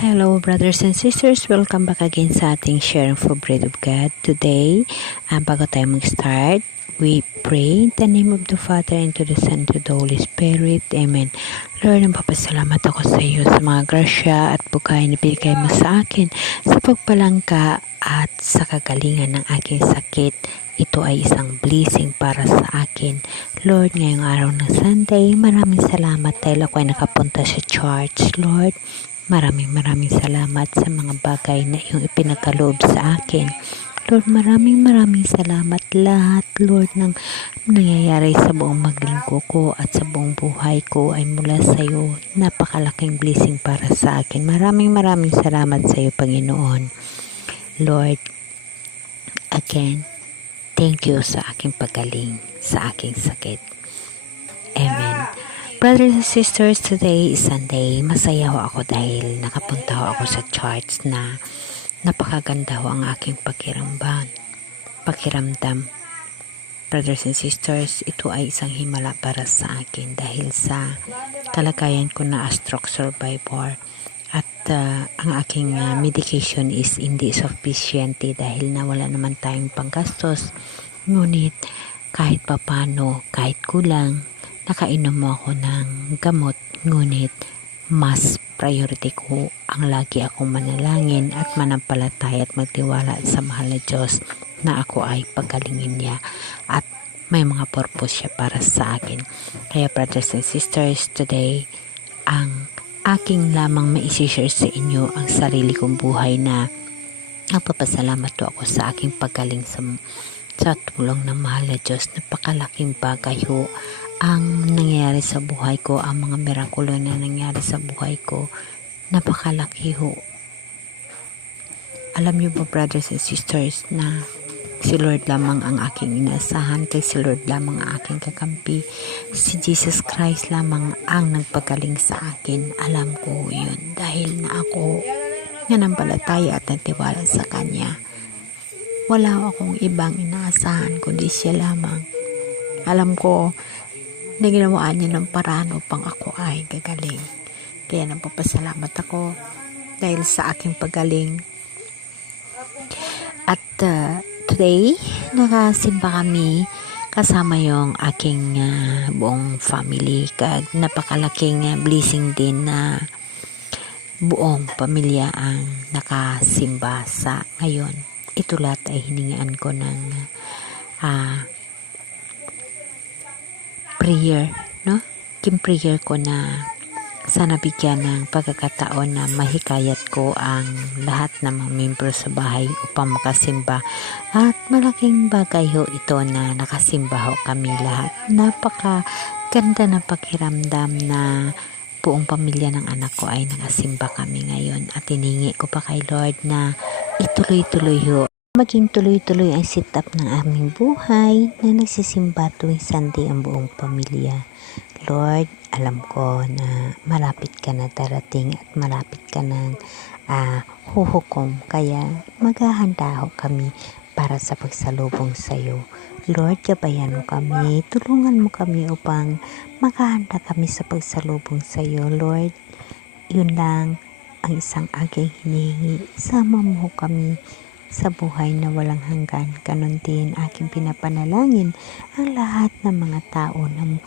Hello brothers and sisters, welcome back again sa ating sharing for bread of God. Today, bago tayo mag-start, we pray in the name of the Father and to the Son and to the Holy Spirit. Amen. Lord, nagpapasalamat ako sa iyo sa mga grasya at bugay na binigay mo sa akin sa pagpalangka at sa kagalingan ng aking sakit. Ito ay isang blessing para sa akin. Lord, ngayong araw ng Sunday, maraming salamat dahil ako ay nakapunta sa church. Lord, maraming salamat sa mga bagay na iyong ipinagkaloob sa akin. Lord, maraming salamat lahat, Lord, ng nangyayari sa buong maglinggo ko at sa buong buhay ko ay mula sa iyo. Napakalaking blessing para sa akin. Maraming salamat sa iyo, Panginoon. Lord, again, thank you sa aking pagaling, sa aking sakit. Amen. Brothers and sisters, today is Sunday. Masaya ho ako dahil nakapunta ho ako sa church na napakaganda ho ang aking pakiramdam. Brothers and sisters, ito ay isang himala para sa akin dahil sa kalagayan ko na stroke survivor at ang aking medication is hindi sufficient dahil nawala naman tayong panggastos. Ngunit kahit papano, kahit kulang, nakainom mo ako ng gamot, ngunit mas priority ko ang lagi akong manalangin at manampalataya at magtiwala sa mahal na Diyos na ako ay pagalingin niya at may mga purpose siya para sa akin. Kaya brothers and sisters, today ang aking lamang maisishare sa inyo ang sarili kong buhay na nagpapasalamat ako sa aking pagaling sa tulong ng mahal na Diyos. Napakalaking bagay ho ang nangyayari sa buhay ko, ang mga mirakulo na nangyari sa buhay ko, napakalaki ho. Alam niyo ba brothers and sisters na si Lord lamang ang aking inaasahan, kay si Lord lamang ang aking kakampi, si Jesus Christ lamang ang nagpagaling sa akin. Alam ko yun dahil na ako nanampalataya at natiwala sa Kanya. Wala akong ibang inaasahan kundi siya lamang. Alam ko na ginawa niya ng paraan upang ako ay gagaling. Kaya nagpapasalamat ako dahil sa aking pagaling. At today, nakasimba kami kasama yung aking buong family. Napakalaking blessing din na buong pamilya ang nakasimba sa ngayon. Ito lahat ay hiningaan ko ng prayer, no? Prayer ko na sana bigyan ng pagkakataon na mahikayat ko ang lahat ng mga membro sa bahay upang makasimba. At malaking bagay ho ito na nakasimba ho kami lahat. Napakaganda na pakiramdam na buong pamilya ng anak ko ay nakasimba kami ngayon. At hiningi ko pa kay Lord na ituloy-tuloy ho. Maging tuloy-tuloy ang sit-up ng aming buhay na nagsisimba tuwing Sunday ang buong pamilya. Lord, alam ko na malapit ka na darating at malapit ka ng huhukom. Kaya maghahanda ho kami para sa pagsalubong sa iyo. Lord, gabayan mo kami, tulungan mo kami upang maghahanda kami sa pagsalubong sa iyo. Lord, yun lang ang isang aking hinihingi. Sama mo kami sa buhay na walang hanggan. Ganon din aking pinapanalangin ang lahat ng mga tao na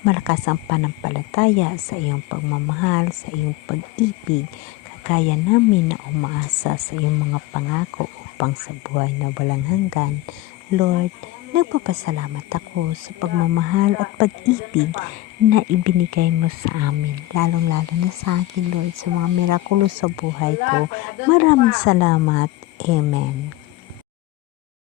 malakas ang panampalataya sa iyong pagmamahal, sa iyong pag-ibig, kagaya namin na umaasa sa iyong mga pangako upang sa buhay na walang hanggan. Lord, nagpapasalamat ako sa pagmamahal at pag-ibig na ibinigay mo sa amin, lalong-lalo na sa akin, Lord, sa mga mirakulo sa buhay ko. Maraming salamat. Amen.